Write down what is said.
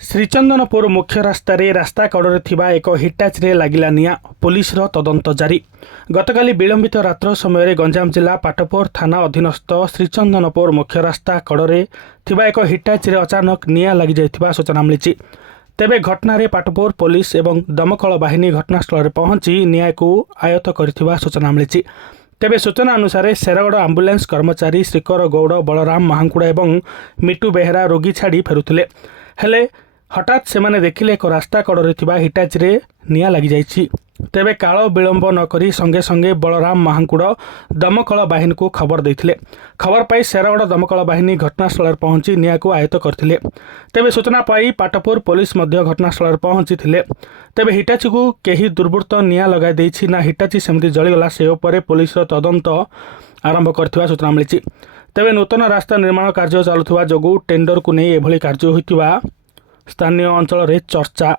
श्रीचंदनपुर मुख्य रास्ता कड़े थिबा एक हिटाचीरे लागिला निया पुलिसर तदंत जारी। गतकाली विलंबित रात्र समय गंजाम जिला पाटपुर थाना अधीनस्थ श्रीचंदनपुर मुख्य रास्ता कड़े थिबा एक हिटाचीरे अचानक निया लगी जाइथिबा सूचना मिली। तेबे घटना पाटपुर पुलिस एवं दमकल बाहिनी घटनास्थल पहुंची निया को आयत्त करथिबा सूचना मिली। तेबे सूचना अनुसार शेरगढ़ आंबुलांस कर्मचारी श्रीकर गौड़ बलराम महांकुड़ा एवं मिटू बेहेरा रोगी छाड़ी फेरुथिले। हेले हठात सेमाने देखिले एक रास्ता कड़े थिबा हिटाचीरे निया लगी जाइछि। तेबे काल विलंब नकरी संगे संगे बलराम महांकुड़ दमकल बाहिनी को खबर देथिले। खबर पाई शेरगढ़ दमकल बाहिनी घटनास्थल पहुंची निया को आयत्त करथिले। तेबे सूचना पाई पाटपुर पुलिस मध्य घटनास्थल पहुंची थिले। तेबे हिटाची को केही दुर्बृत्त निया लगाई देछि ना हिटाची सेमती जलीगला से उपरे पुलिस तदंत आरंभ करथिबा सूचना मिली। तेबे नूतन रास्ता निर्माण कार्य चालुथिबा जोगु टेंडर को नहीं एभली कार्य होइतिबा स्थानीय अंचल चर्चा।